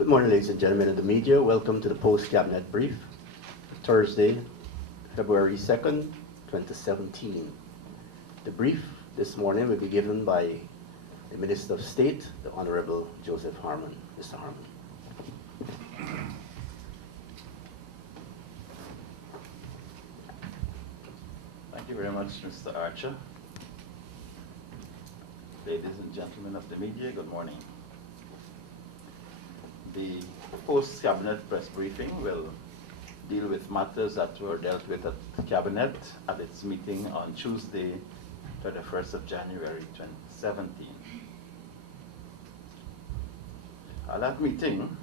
Good morning, ladies and gentlemen of the media. Welcome to the post-cabinet brief, Thursday, February 2nd, 2017. The brief this morning will be given by the Minister of State, the Honorable Joseph Harmon. Mr. Harmon. Thank you very much, Mr. Archer. Ladies and gentlemen of the media, good morning. The post-cabinet press briefing will deal with matters that were dealt with at the cabinet at its meeting on Tuesday, 31st of January 2017. At that meeting,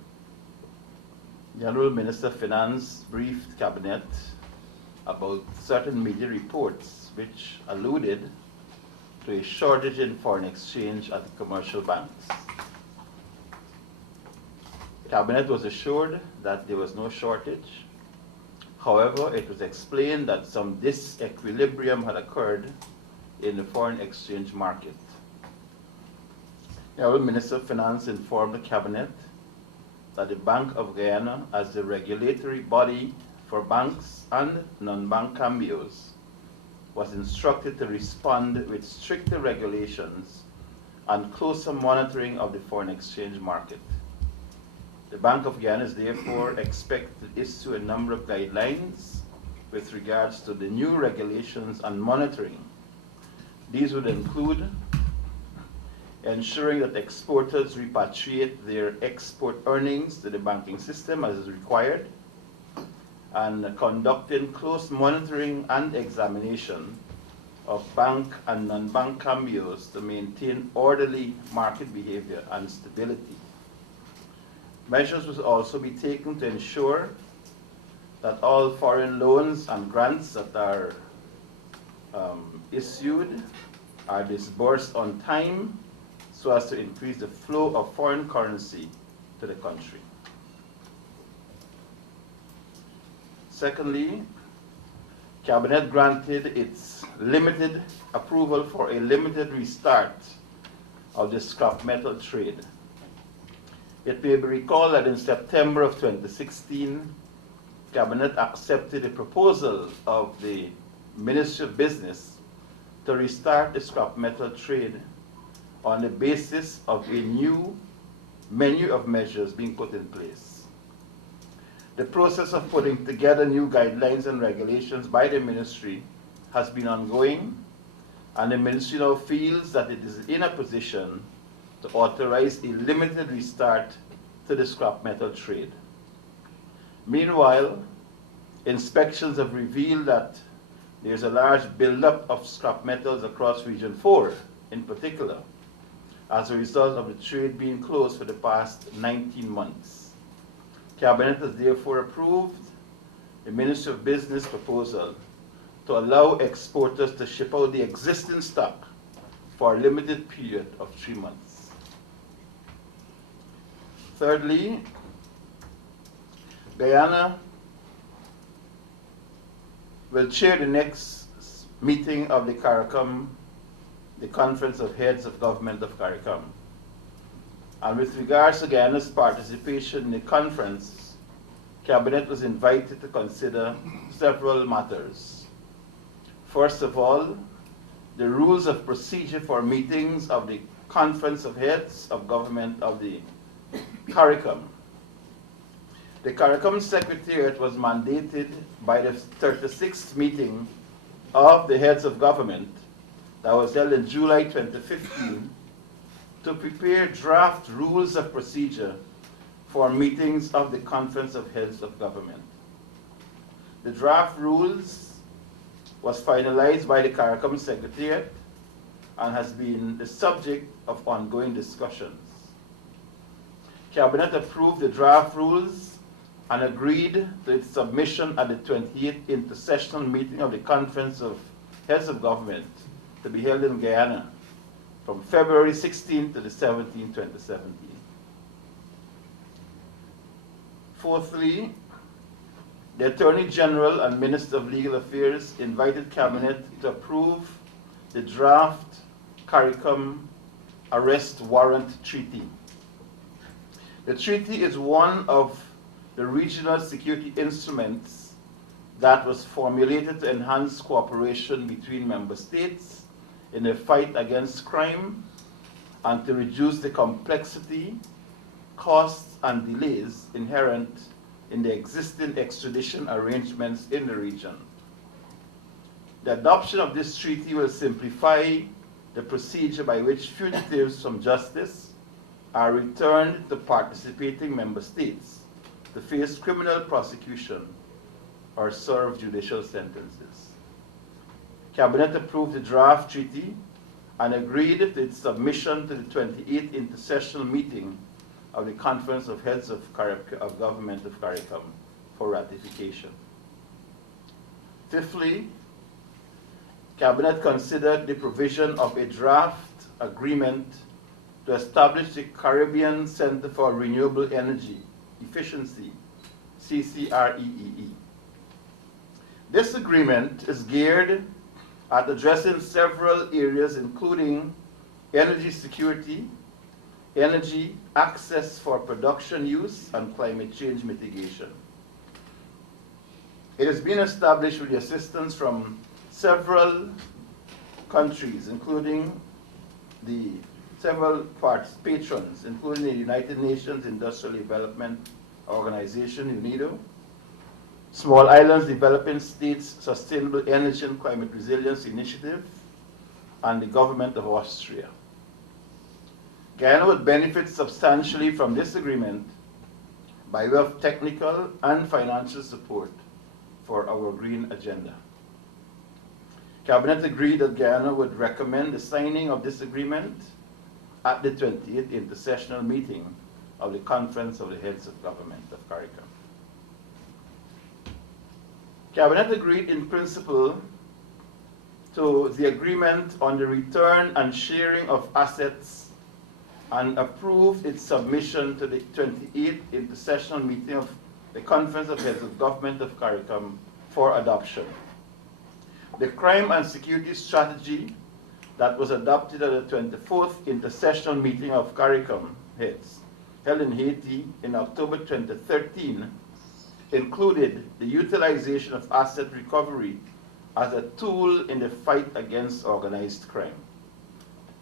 the Honorable Minister of Finance briefed cabinet about certain media reports which alluded to a shortage in foreign exchange at the commercial banks. The Cabinet was assured that there was no shortage. However, it was explained that some disequilibrium had occurred in the foreign exchange market. The Honorable Minister of Finance informed the Cabinet that the Bank of Guyana, as the regulatory body for banks and non-bank cambios, was instructed to respond with stricter regulations and closer monitoring of the foreign exchange market. The Bank of Guyana is therefore expected to issue a number of guidelines with regards to the new regulations and monitoring. These would include ensuring that exporters repatriate their export earnings to the banking system as is required, and conducting close monitoring and examination of bank and non-bank cambios to maintain orderly market behavior and stability. Measures will also be taken to ensure that all foreign loans and grants that are issued are disbursed on time so as to increase the flow of foreign currency to the country. Secondly, Cabinet granted its limited approval for a limited restart of the scrap metal trade. It may be recalled that in September of 2016, Cabinet accepted a proposal of the Ministry of Business to restart the scrap metal trade on the basis of a new menu of measures being put in place. The process of putting together new guidelines and regulations by the ministry has been ongoing, and the ministry now feels that it is in a position to authorize a limited restart to the scrap metal trade. Meanwhile, inspections have revealed that there's a large buildup of scrap metals across Region 4 in particular, as a result of the trade being closed for the past 19 months. Cabinet has therefore approved the Ministry of Business proposal to allow exporters to ship out the existing stock for a limited period of 3 months. Thirdly, Guyana will chair the next meeting of the CARICOM, the Conference of Heads of Government of CARICOM. And with regards to Guyana's participation in the conference, Cabinet was invited to consider several matters. First of all, the rules of procedure for meetings of the Conference of Heads of Government of the CARICOM. The CARICOM Secretariat was mandated by the 36th meeting of the Heads of Government that was held in July 2015 to prepare draft rules of procedure for meetings of the Conference of Heads of Government. The draft rules was finalized by the CARICOM Secretariat and has been the subject of ongoing discussions. Cabinet approved the draft rules and agreed to its submission at the 28th intersessional meeting of the Conference of Heads of Government to be held in Guyana from February 16 to the 17th, 2017. Fourthly, the Attorney General and Minister of Legal Affairs invited Cabinet to approve the draft CARICOM Arrest Warrant Treaty. The treaty is one of the regional security instruments that was formulated to enhance cooperation between member states in the fight against crime and to reduce the complexity, costs, and delays inherent in the existing extradition arrangements in the region. The adoption of this treaty will simplify the procedure by which fugitives from justice are returned to participating member states to face criminal prosecution or serve judicial sentences. Cabinet approved the draft treaty and agreed to its submission to the 28th intersessional meeting of the Conference of Heads of Government of CARICOM for ratification. Fifthly, Cabinet considered the provision of a draft agreement to establish the Caribbean Center for Renewable Energy Efficiency, CCREEE. This agreement is geared at addressing several areas including energy security, energy access for production use, and climate change mitigation. It has been established with the assistance from several countries, including the several patrons, including the United Nations Industrial Development Organization, UNIDO, Small Islands Developing States Sustainable Energy and Climate Resilience Initiative, and the government of Austria. Guyana would benefit substantially from this agreement by way of technical and financial support for our green agenda. Cabinet agreed that Guyana would recommend the signing of this agreement at the 28th intersessional meeting of the Conference of the Heads of Government of CARICOM. Cabinet agreed in principle to the agreement on the return and sharing of assets and approved its submission to the 28th intersessional meeting of the Conference of Heads of Government of CARICOM for adoption. The crime and security strategy that was adopted at the 24th intersessional meeting of CARICOM heads held in Haiti in October 2013 included the utilization of asset recovery as a tool in the fight against organized crime.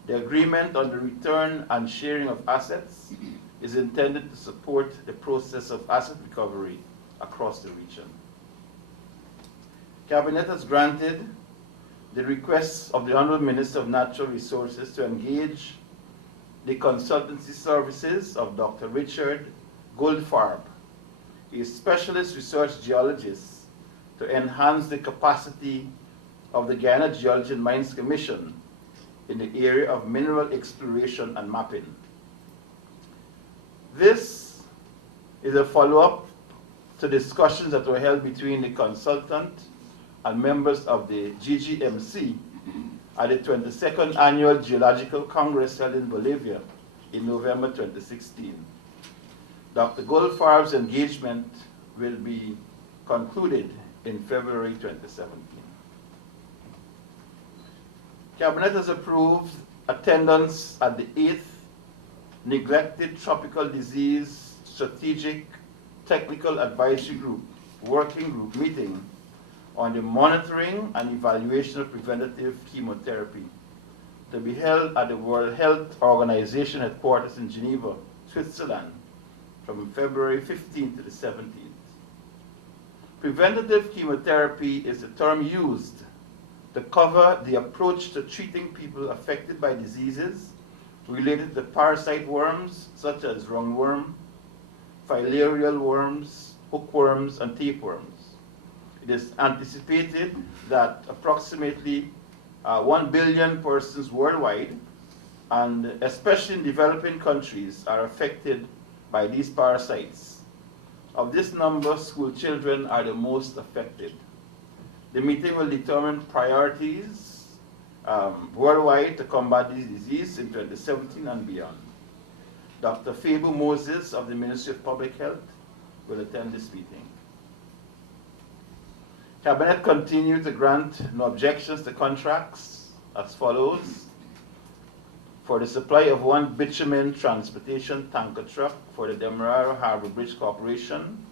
The agreement on the return and sharing of assets is intended to support the process of asset recovery across the region. Cabinet has granted the request of the Honorable Minister of Natural Resources to engage the consultancy services of Dr. Richard Goldfarb, a specialist research geologist, to enhance the capacity of the Guyana Geology and Mines Commission in the area of mineral exploration and mapping. This is a follow-up to discussions that were held between the consultant and members of the GGMC at the 22nd Annual Geological Congress held in Bolivia in November 2016. Dr. Goldfarb's engagement will be concluded in February 2017. Cabinet has approved attendance at the 8th Neglected Tropical Disease Strategic Technical Advisory Group Working Group meeting on the monitoring and evaluation of preventative chemotherapy to be held at the World Health Organization headquarters in Geneva, Switzerland from February 15th to the 17th. Preventative chemotherapy is the term used to cover the approach to treating people affected by diseases related to parasite worms such as roundworm, filarial worms, hookworms, and tapeworms. It is anticipated that approximately 1 billion persons worldwide, and especially in developing countries, are affected by these parasites. Of this number, school children are the most affected. The meeting will determine priorities worldwide to combat this disease in 2017 and beyond. Dr. Faber Moses of the Ministry of Public Health will attend this meeting. Cabinet continued to grant no objections to contracts as follows. for the supply of one bitumen transportation tanker truck for the Demerara Harbor Bridge Corporation,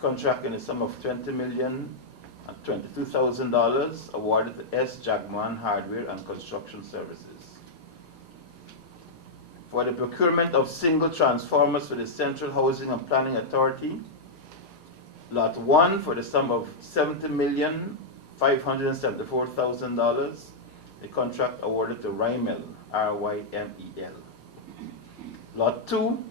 contract in the sum of $20,022,000 awarded to S. Jagman Hardware and Construction Services. For the procurement of single transformers for the Central Housing and Planning Authority, Lot 1 for the sum of $70,574,000, the contract awarded to Rymel, R-Y-M-E-L. Lot 2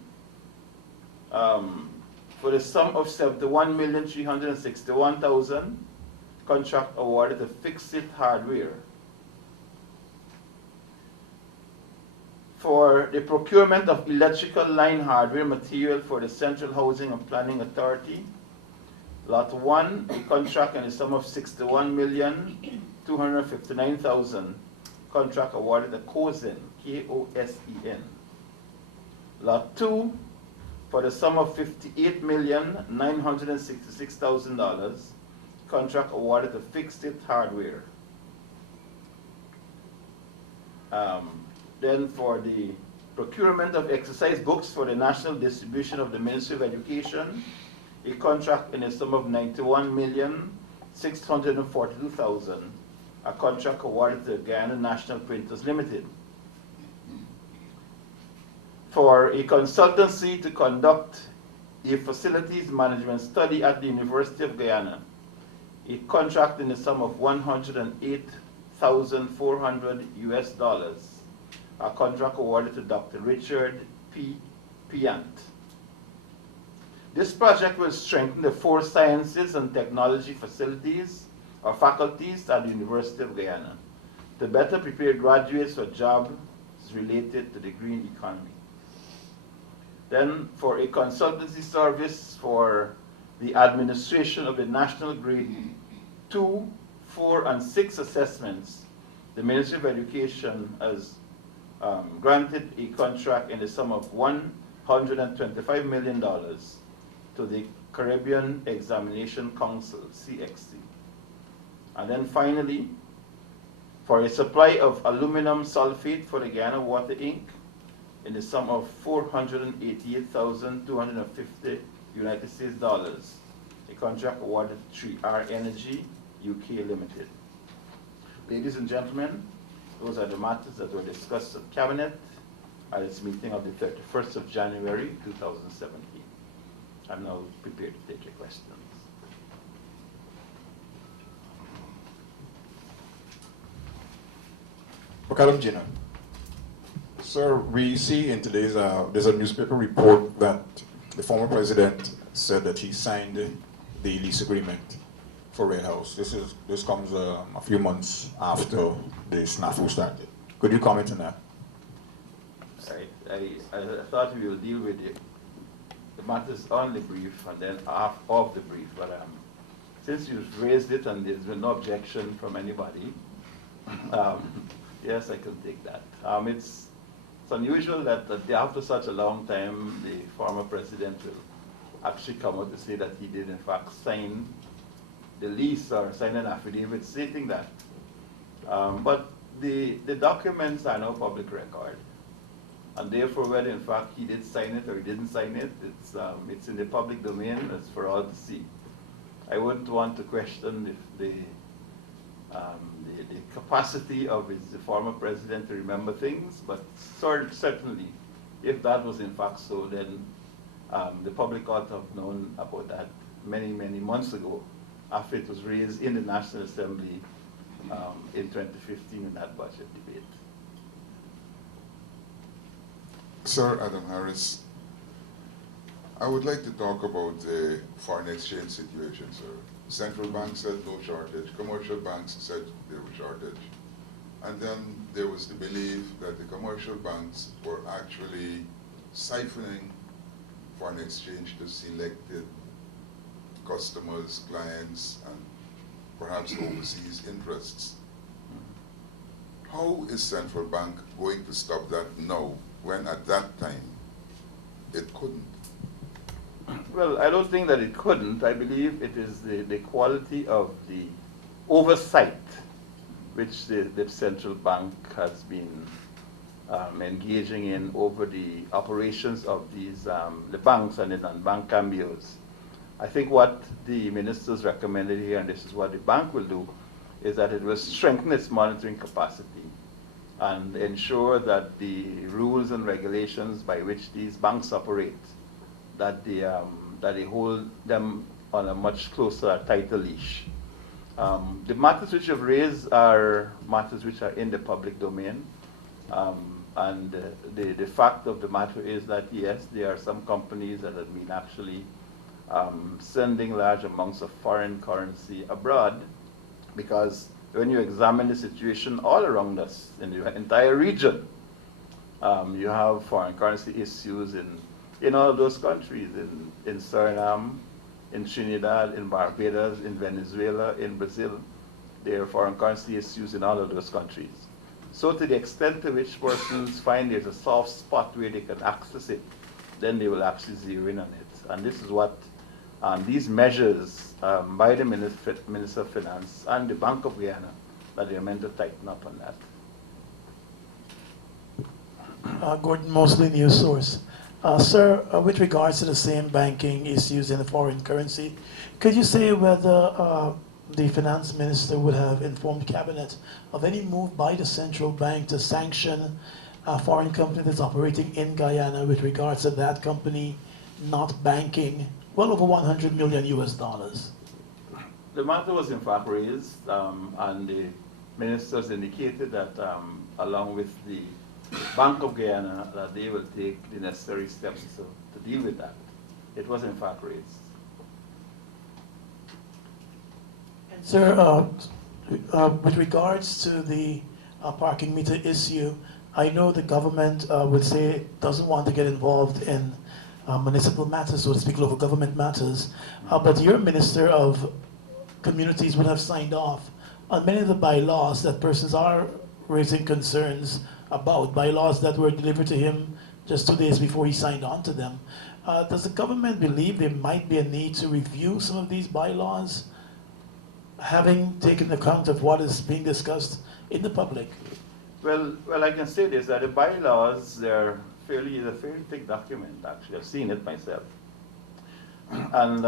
for the sum of $71,361,000, contract awarded to Fixit Hardware. For the procurement of electrical line hardware material for the Central Housing and Planning Authority, Lot 1, a contract in the sum of $61,259,000, contract awarded to Kosen, K-O-S-E-N. Lot 2, for the sum of $58,966,000, contract awarded to Fixit Hardware. Then for the procurement of exercise books for the national distribution of the Ministry of Education, a contract in the sum of $91,642,000, a contract awarded to Guyana National Printers Limited. For a consultancy to conduct a facilities management study at the University of Guyana, a contract in the sum of $108,400 US, a contract awarded to Dr. Richard P. Piant. This project will strengthen the 4 sciences and technology facilities or faculties at the University of Guyana to better prepare graduates for jobs related to the green economy. Then for a consultancy service for the administration of the national grade 2, 4, and 6 assessments, the Ministry of Education has granted a contract in the sum of $125 million to the Caribbean Examination Council, CXC. And then finally, for a supply of aluminum sulfate for the Guyana Water Inc. in the sum of $488,250 United States dollars, a contract awarded to 3R Energy UK Limited. Ladies and gentlemen, those are the matters that were discussed at Cabinet at its meeting of the 31st of January 2017. I'm now prepared to take your questions. Madam Gina. Sir, we see in today's, there's a newspaper report that the former president said that he signed the lease agreement for Red House. This comes a few months after the snafu started. Could you comment on that? I thought we will deal with the matters on the brief and then off the brief, but since you've raised it and there's been no objection from anybody, yes, I can take that. It's unusual that after such a long time, the former president will actually come out to say that he did in fact sign the lease or sign an affidavit stating that. But the documents are no public record. And therefore, whether in fact he did sign it or he didn't sign it, it's in the public domain, it's for all to see. I wouldn't want to question the capacity of the former president to remember things, but certainly, if that was in fact so, then the public ought to have known about that many, many months ago, after it was raised in the National Assembly in 2015 in that budget debate. Sir Adam Harris, I would like to talk about the foreign exchange situation, sir. Central bank said no shortage, commercial banks said there was shortage. And then there was the belief that the commercial banks were actually siphoning foreign exchange to selected customers, clients, and perhaps overseas interests. How is central bank going to stop that now, when at that time it couldn't? Well, I don't think that it couldn't. I believe it is the quality of the oversight which the central bank has been engaging in over the operations of these the banks and the non-bank cambios. I think what the ministers recommended here, and this is what the bank will do, is that it will strengthen its monitoring capacity and ensure that the rules and regulations by which these banks operate, that they hold them on a much closer, tighter leash. The matters which you've raised are matters which are in the public domain. And the fact of the matter is that, yes, there are some companies that have been actually sending large amounts of foreign currency abroad, because when you examine the situation all around us in the entire region, you have foreign currency issues in all of those countries, in Suriname, in Trinidad, in Barbados, in Venezuela, in Brazil. There are foreign currency issues in all of those countries. So to the extent to which persons find there's a soft spot where they can access it, then they will actually zero in on it. And this is what these measures by the Minister of Finance and the Bank of Guyana, that they are meant to tighten up on that. Gordon Mosley, News Source. Sir, with regards to the same banking issues in the foreign currency, could you say whether the finance minister would have informed cabinet of any move by the central bank to sanction a foreign company that's operating in Guyana with regards to that company not banking well over $100 million US? The matter was in fact raised, and the ministers indicated that along with the Bank of Guyana, that they will take the necessary steps to deal with that. It was in fact raised. And sir, with regards to the parking meter issue, I know the government would say it doesn't want to get involved in municipal matters, so to speak, local government matters, but your Minister of Communities would have signed off on many of the bylaws that persons are raising concerns about, bylaws that were delivered to him just 2 days before he signed on to them. Does the government believe there might be a need to review some of these bylaws, having taken account of what is being discussed in the public? Well, I can say this, that the bylaws, they're fairly thick document, actually. I've seen it myself. And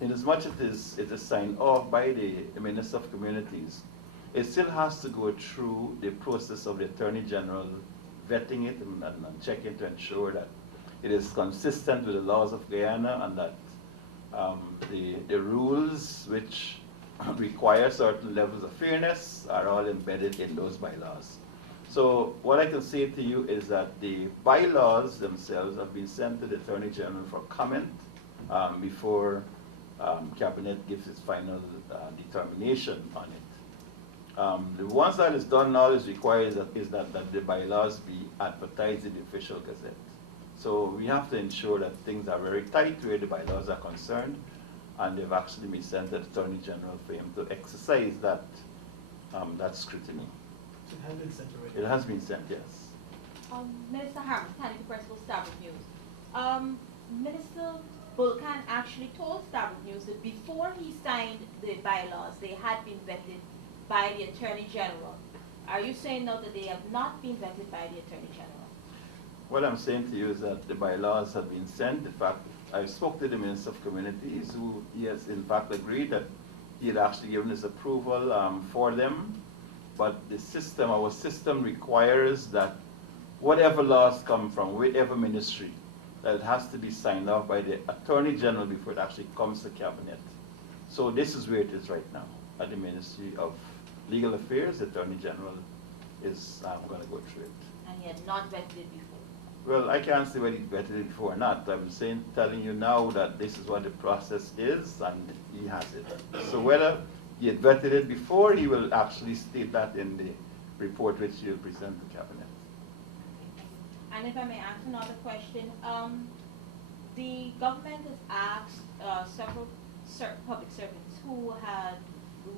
in as much as it is signed off by the Minister of Communities, it still has to go through the process of the Attorney General vetting it and checking to ensure that it is consistent with the laws of Guyana, and that the rules which require certain levels of fairness are all embedded in those bylaws. So what I can say to you is that the bylaws themselves have been sent to the Attorney General for comment before Cabinet gives its final determination on it. The ones that is done now is required is that the bylaws be advertised in the official gazette. So we have to ensure that things are very tight where the bylaws are concerned, and they've actually been sent to the Attorney General for him to exercise that scrutiny. It has been sent already. It has been sent, yes. Minister Harmon, Canada Principal Stavros News. Minister Bulkan actually told Stavros News that before he signed the bylaws, they had been vetted by the Attorney General. Are you saying now that they have not been vetted by the Attorney General? What I'm saying to you is that the bylaws have been sent. In fact, I spoke to the Minister of Communities, who he has in fact agreed that he had actually given his approval for them. But the system, our system requires that whatever laws come from whatever ministry, that it has to be signed off by the Attorney General before it actually comes to Cabinet. So this is where it is right now. At the Ministry of Legal Affairs, the Attorney General is going to go through it. And he had not vetted it before? Well, I can't say whether he vetted it before or not. I'm telling you now that this is what the process is, and he has it. So whether he had vetted it before, he will actually state that in the report which he'll present to Cabinet. And if I may ask another question, the government has asked several public servants who had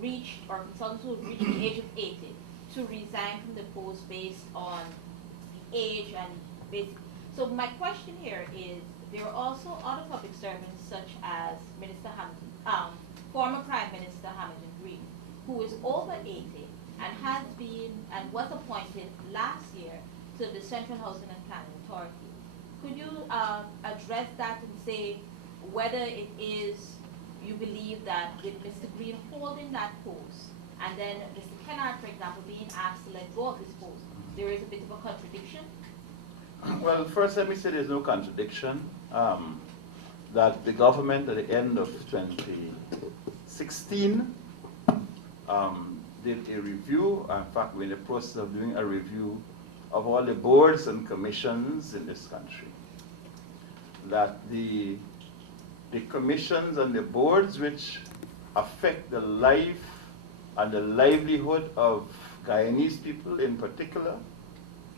reached, or consultants who have reached the age of 80 to resign from the post based on the age and basically. So my question here is, there are also other public servants such as Minister Hamilton, former Prime Minister Hamilton Green, who is over 80 and has been and was appointed last year to the Central Housing and Planning Authority. Could you address that and say whether it is you believe that with Mr. Green holding that post and then Mr. Kennard, for example, being asked to let go of his post, there is a bit of a contradiction? Well, first let me say there's no contradiction. That the government at the end of 2016 did a review. In fact, we're in the process of doing a review of all the boards and commissions in this country. That the commissions and the boards which affect the life and the livelihood of Guyanese people in particular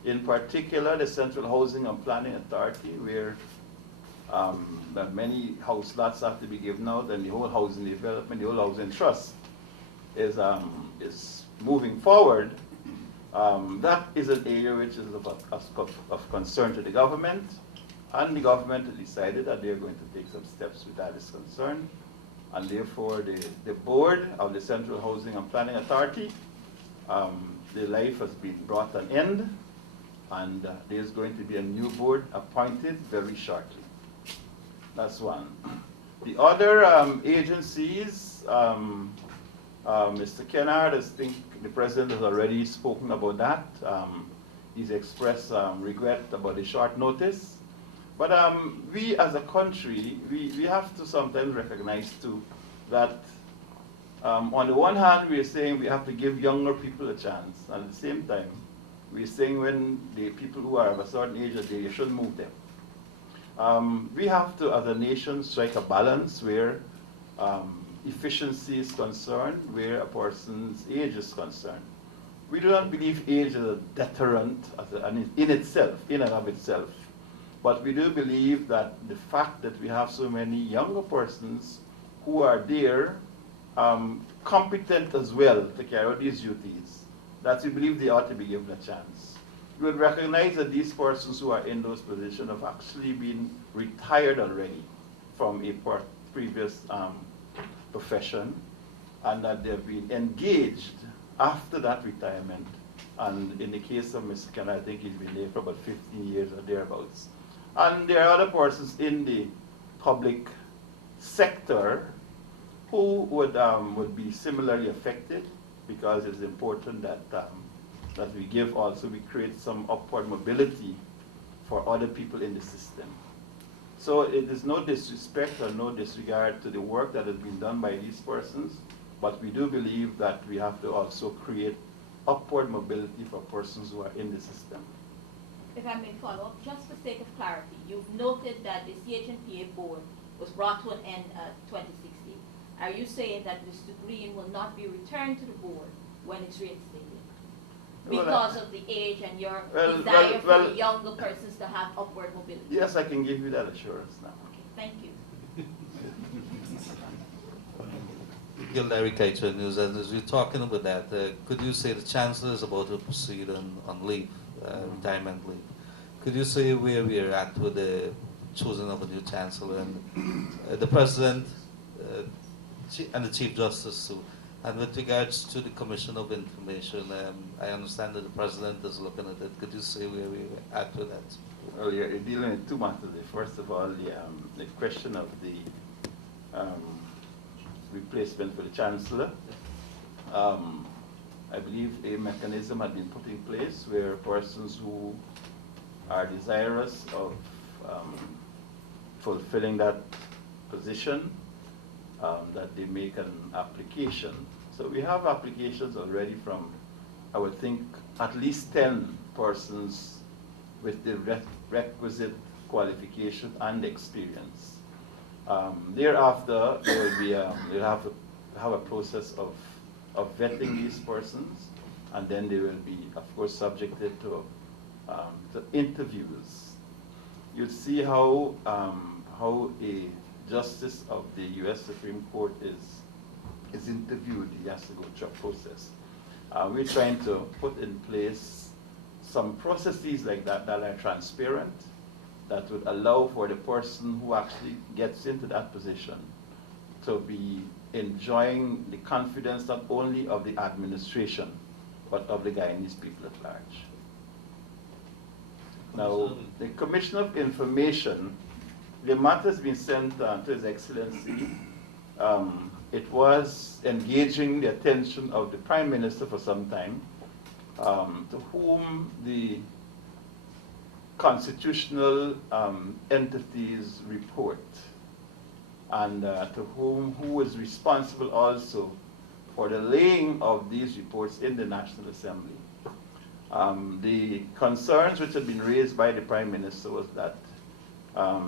the Central Housing and Planning Authority, where that many house lots have to be given out, and the whole housing development, the whole housing trust is moving forward. That is an area which is of concern to the government, and the government has decided that they're going to take some steps with that is concerned, and therefore the board of the Central Housing and Planning Authority, the life has been brought an end, and there's going to be a new board appointed very shortly. That's one. The other agencies, Mr. Kennard, I think the President has already spoken about that. He's expressed regret about the short notice. But we as a country, we have to sometimes recognize too that on the one hand we're saying we have to give younger people a chance, and at the same time we're saying when the people who are of a certain age that you shouldn't move them. We have to, as a nation, strike a balance where efficiency is concerned, where a person's age is concerned. We do not believe age is a deterrent in itself, in and of itself. But we do believe that the fact that we have so many younger persons who are there, competent as well to carry out these duties, that we believe they ought to be given a chance. We would recognize that these persons who are in those positions have actually been retired already from a previous profession, and that they've been engaged after that retirement. And in the case of Mr. Ken, I think he's been there for about 15 years or thereabouts. And there are other persons in the public sector who would be similarly affected, because it's important that that we create some upward mobility for other people in the system. So it is no disrespect or no disregard to the work that has been done by these persons, but we do believe that we have to also create upward mobility for persons who are in the system. If I may follow up, just for sake of clarity, you've noted that the CHNPA board was brought to an end at 2016. Are you saying that Mr. Green will not be returned to the board when it's reinstated? Because of the age and your desire for the younger persons to have upward mobility? Yes, I can give you that assurance now. Okay, thank you. Larry Kaitra News, and as you're talking about that, could you say the Chancellor is about to proceed on leave, retirement leave? Could you say where we are at with the choosing of a new Chancellor and the President and the Chief Justice too? And with regards to the Commission of Information, I understand that the President is looking at it. Could you say where we are at with that? Well, you're dealing with two matters. First of all, the question of the replacement for the Chancellor. I believe a mechanism had been put in place where persons who are desirous of fulfilling that position, that they make an application. So we have applications already from, I would think, at least 10 persons with the requisite qualification and experience. Thereafter, there will be we'll have a process of vetting these persons, and then they will be, of course, subjected to interviews. You'll see how a justice of the U.S. Supreme Court is interviewed. He has to go through a process. We're trying to put in place some processes like that that are transparent, that would allow for the person who actually gets into that position to be enjoying the confidence not only of the administration, but of the Guyanese people at large. Now, the Commissioner of Information, the matter has been sent to His Excellency. It was engaging the attention of the Prime Minister for some time, to whom the constitutional entities report, and who is responsible also for the laying of these reports in the National Assembly. The concerns which had been raised by the Prime Minister was that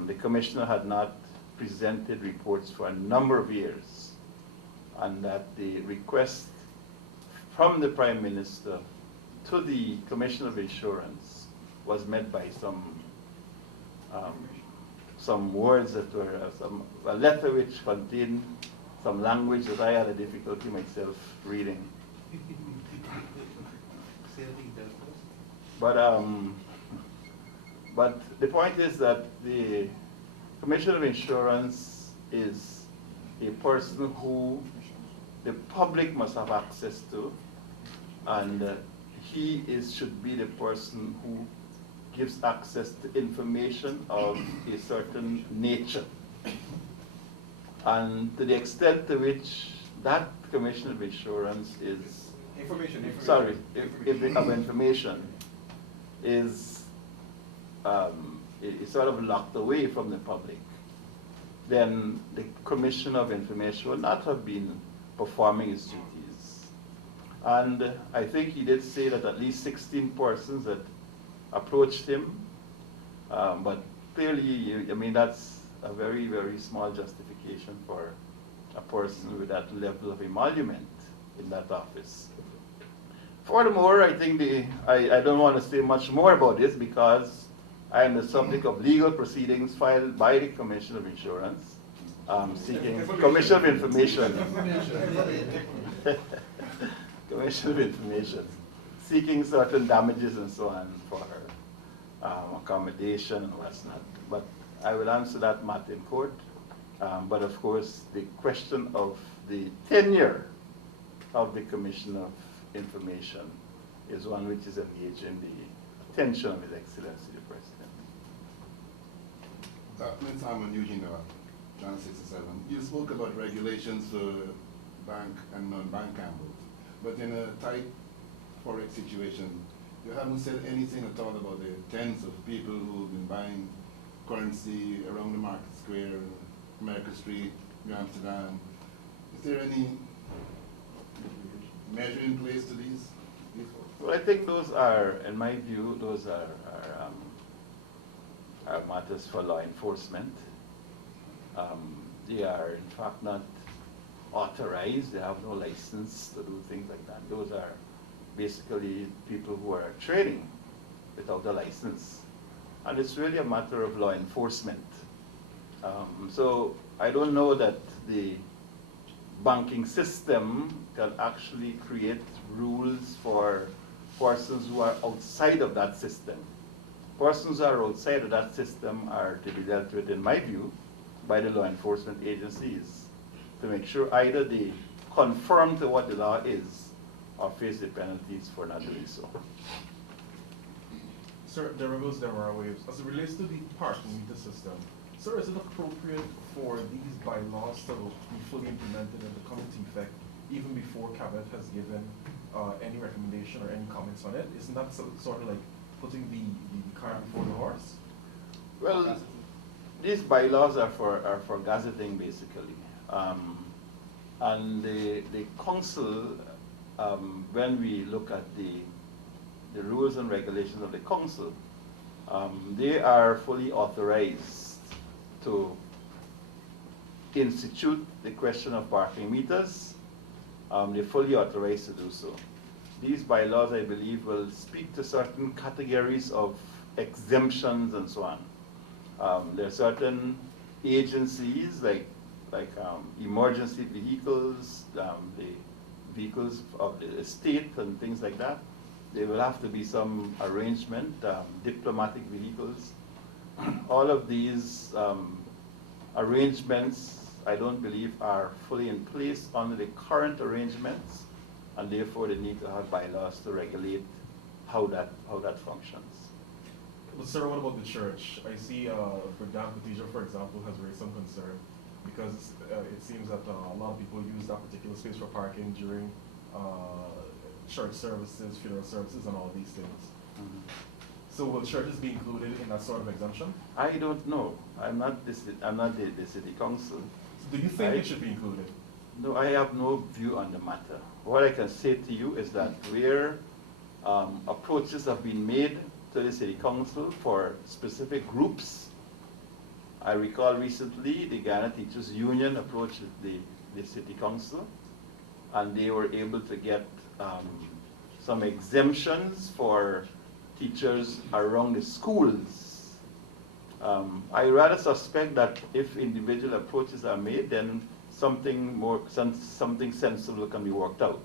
the Commissioner had not presented reports for a number of years, and that the request from the Prime Minister to the Commissioner of Insurance was met by some words that were, a letter which contained some language that I had a difficulty myself reading. But the point is that the Commissioner of Insurance is a person who the public must have access to, and he should be the person who gives access to information of a certain nature. And to the extent to which that Commissioner of Insurance is Information. sorry, if they have information is sort of locked away from the public, then the Commissioner of Information will not have been performing his duties. And I think he did say that at least 16 persons had approached him, but clearly, I mean, that's a very, very small justification for a person with that level of emolument in that office. Furthermore, I think I don't want to say much more about this because I am the subject of legal proceedings filed by the Commissioner of Insurance, seeking Commissioner of Information. Commissioner of Information, seeking certain damages and so on for her accommodation and what's not. But I will answer that matter in court. But of course, the question of the tenure of the Commissioner of Information is one which is engaging the attention of His Excellency the President. Mr. Harmon, Eugene, John 67. You spoke about regulations for bank and non-bank gambles, but in a tight forex situation, you haven't said anything at all about the tens of people who've been buying currency around the Market Square, America Street, New Amsterdam. Is there any measure in place to these folks? Well, I think those are, in my view, those are matters for law enforcement. They are, in fact, not authorized. They have no license to do things like that. Those are basically people who are trading without a license. And it's really a matter of law enforcement. So I don't know that the banking system can actually create rules for persons who are outside of that system. Persons who are outside of that system are to be dealt with, in my view, by the law enforcement agencies to make sure either they conform to what the law is or face the penalties for not doing so. Sir, there are waves. As it relates to the parking meter system, sir, is it appropriate for these bylaws to be fully implemented and to come into effect even before Cabinet has given any recommendation or any comments on it? Isn't that sort of like putting the cart before the horse? Well, these bylaws are for gazetting, basically. And the council, when we look at the rules and regulations of the council, they are fully authorized to institute the question of parking meters. They're fully authorized to do so. These bylaws, I believe, will speak to certain categories of exemptions and so on. There are certain agencies like emergency vehicles, the vehicles of the estate and things like that. There will have to be some arrangement, diplomatic vehicles. All of these arrangements, I don't believe, are fully in place under the current arrangements. and therefore they need to have bylaws to regulate how that functions. But sir, what about the church? I see Dan Patija, for example, has raised some concern because it seems that a lot of people use that particular space for parking during church services, funeral services, and all these things. So will churches be included in that sort of exemption? I don't know. I'm not the city council. So do you think it should be included? No, I have no view on the matter. What I can say to you is that where approaches have been made to the city council for specific groups, I recall recently the Guyana Teachers Union approached the city council, and they were able to get some exemptions for teachers around the schools. I rather suspect that if individual approaches are made, then something sensible can be worked out.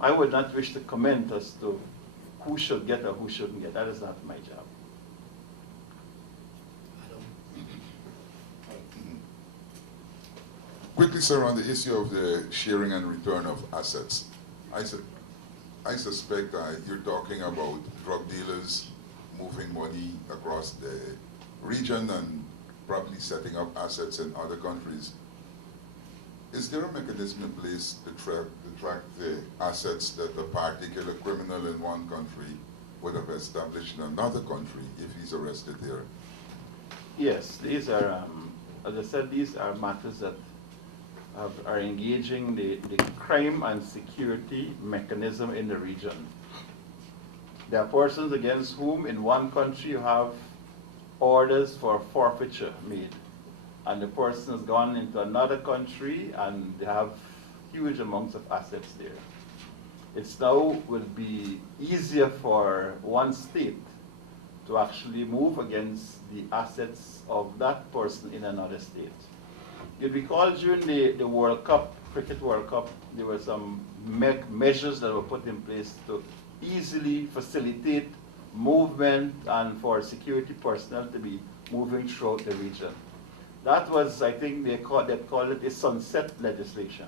I would not wish to comment as to who should get or who shouldn't get. That is not my job. Quickly, sir, on the issue of the sharing and return of assets. I suspect you're talking about drug dealers moving money across the region and probably setting up assets in other countries. Is there a mechanism in place to track the assets that a particular criminal in one country would have established in another country if he's arrested there? Yes, these are, as I said, these are matters that are engaging the crime and security mechanism in the region. There are persons against whom in one country you have orders for forfeiture made, and the person has gone into another country and they have huge amounts of assets there. It's now will be easier for one state to actually move against the assets of that person in another state. You recall during the World Cup, Cricket World Cup, there were some measures that were put in place to easily facilitate movement and for security personnel to be moving throughout the region. That was, I think they call it a sunset legislation.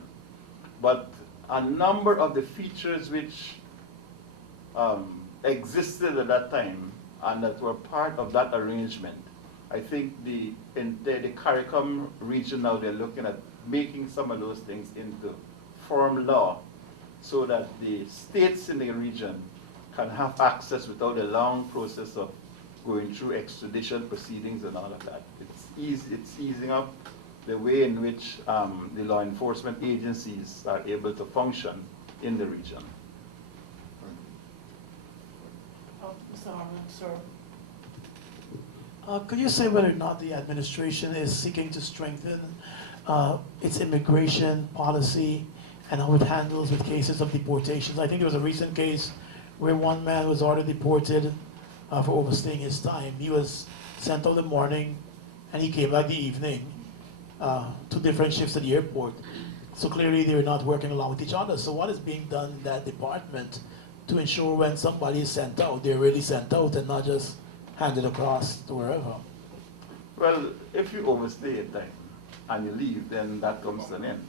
But a number of the features which existed at that time and that were part of that arrangement, I think in the CARICOM region now they're looking at making some of those things into firm law so that the states in the region can have access without a long process of going through extradition proceedings and all of that. It's easing up the way in which the law enforcement agencies are able to function in the region. Mr. Harmon, sir. Could you say whether or not the administration is seeking to strengthen its immigration policy and how it handles with cases of deportations? I think there was a recent case where one man was ordered deported for overstaying his time. He was sent out in the morning and he came back the evening, 2 different shifts at the airport. So clearly they were not working along with each other. So what is being done in that department to ensure when somebody is sent out, they're really sent out and not just handed across to wherever? Well, if you overstay a time and you leave, then that comes to an end.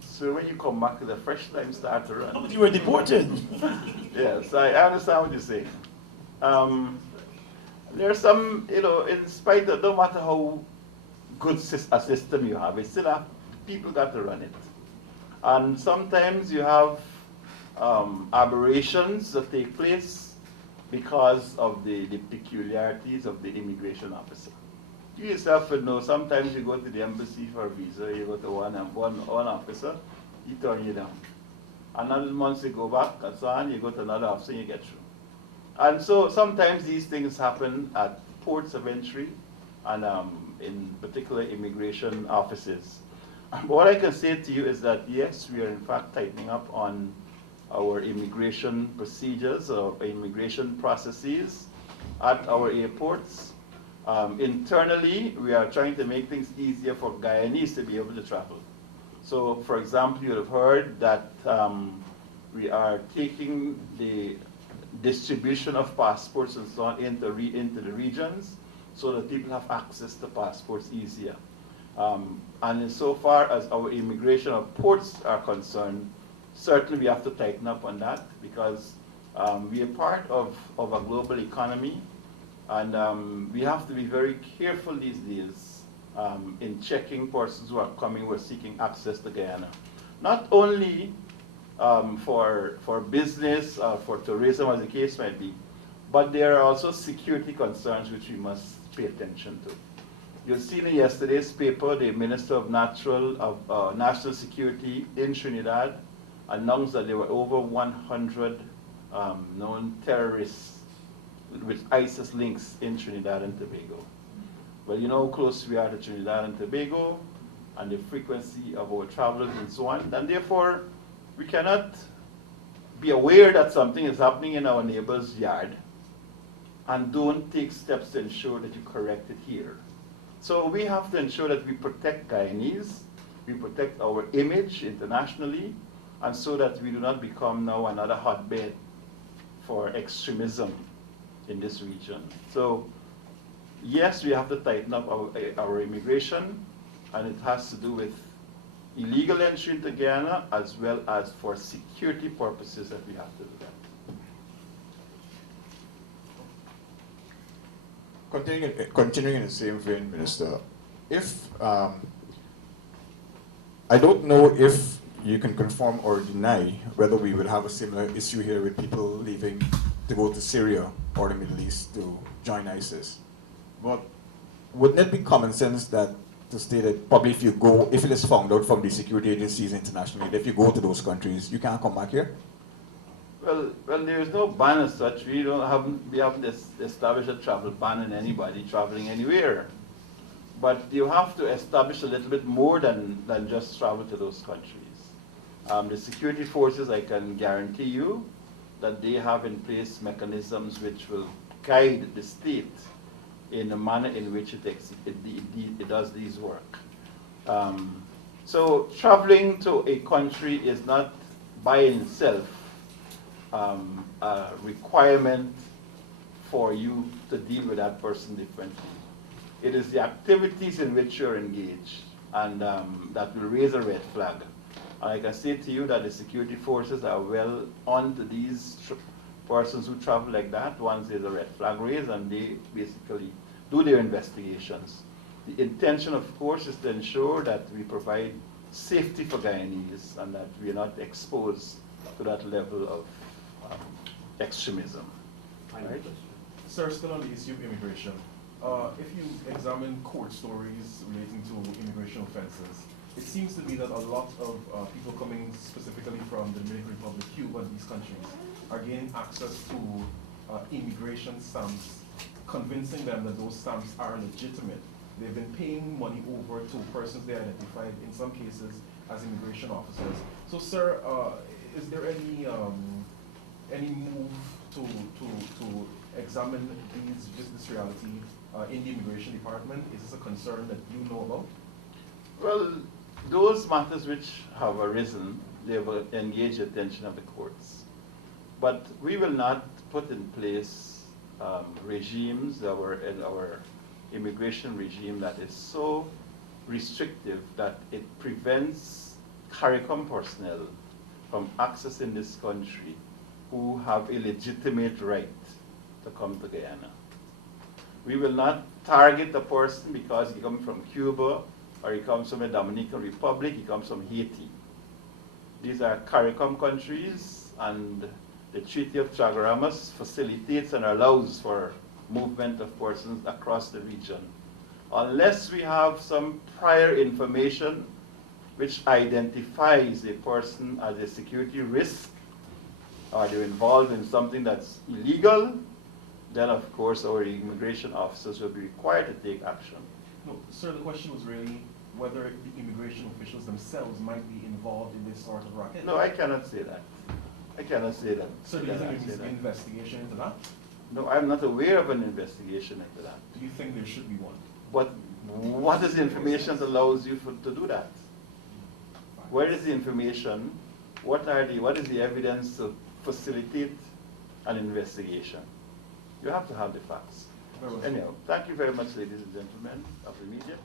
So when you come back, the fresh time starts to run. Oh, but you were deported. Yes, I understand what you're saying. There's some, in spite of, no matter how good a system you have, it's still have, people got to run it. And sometimes you have aberrations that take place because of the peculiarities of the immigration officer. You yourself would know, sometimes you go to the embassy for a visa, you go to one officer, he turns you down. Another month you go back, and so on, you go to another officer, you get through. And so sometimes these things happen at ports of entry and in particular immigration offices. But what I can say to you is that yes, we are in fact tightening up on our immigration procedures or immigration processes at our airports. Internally, we are trying to make things easier for Guyanese to be able to travel. So, for example, you have heard that we are taking the distribution of passports and so on into the regions so that people have access to passports easier. And insofar as our immigration of ports are concerned, certainly we have to tighten up on that because we are part of a global economy, and we have to be very careful these days in checking persons who are coming, who are seeking access to Guyana. Not only for business, for tourism, as the case might be, but there are also security concerns which we must pay attention to. You'll see in yesterday's paper, the Minister of National Security in Trinidad announced that there were over 100 known terrorists with ISIS links in Trinidad and Tobago. Well, you know how close we are to Trinidad and Tobago and the frequency of our travelers and so on, and therefore we cannot be aware that something is happening in our neighbor's yard and don't take steps to ensure that you correct it here. So we have to ensure that we protect Guyanese, we protect our image internationally, and so that we do not become now another hotbed for extremism in this region. So yes, we have to tighten up our immigration, and it has to do with illegal entry into Guyana as well as for security purposes that we have to do that. Continuing in the same vein, Minister, if I don't know if you can confirm or deny whether we will have a similar issue here with people leaving to go to Syria or the Middle East to join ISIS. But wouldn't it be common sense that to state that probably if it is found out from the security agencies internationally, that if you go to those countries, you can't come back here? Well, there is no ban as such. We haven't established a travel ban on anybody traveling anywhere. But you have to establish a little bit more than just travel to those countries. The security forces, I can guarantee you that they have in place mechanisms which will guide the state in the manner in which it does these work. So traveling to a country is not by itself a requirement for you to deal with that person differently. It is the activities in which you're engaged and that will raise a red flag. And I can say to you that the security forces are well on to these persons who travel like that once there's a red flag raised, and they basically do their investigations. The intention, of course, is to ensure that we provide safety for Guyanese and that we are not exposed to that level of extremism. Right? Sir, still on the issue of immigration, if you examine court stories relating to immigration offenses, it seems to be that a lot of people coming specifically from the Dominican Republic, Cuba, and these countries are gaining access to immigration stamps, convincing them that those stamps are legitimate. They've been paying money over to persons they identified, in some cases, as immigration officers. So, sir, is there any move to examine this reality in the immigration department? Is this a concern that you know about? Well, those matters which have arisen, they will engage the attention of the courts. But we will not put in place regimes, our immigration regime that is so restrictive that it prevents CARICOM personnel from accessing this country who have a legitimate right to come to Guyana. We will not target a person because he comes from Cuba or he comes from the Dominican Republic, he comes from Haiti. These are CARICOM countries, and the Treaty of Chaguaramas facilitates and allows for movement of persons across the region. Unless we have some prior information which identifies a person as a security risk or they're involved in something that's illegal, then of course our immigration officers will be required to take action. No, sir, the question was really whether the immigration officials themselves might be involved in this sort of racket. No, I cannot say that. I cannot say that. So do you think there's an investigation into that? No, I'm not aware of an investigation into that. Do you think there should be one? But what is the information that allows you to do that? Where is the information? What is the evidence to facilitate an investigation? You have to have the facts. Anyhow, thank you very much, ladies and gentlemen of the media.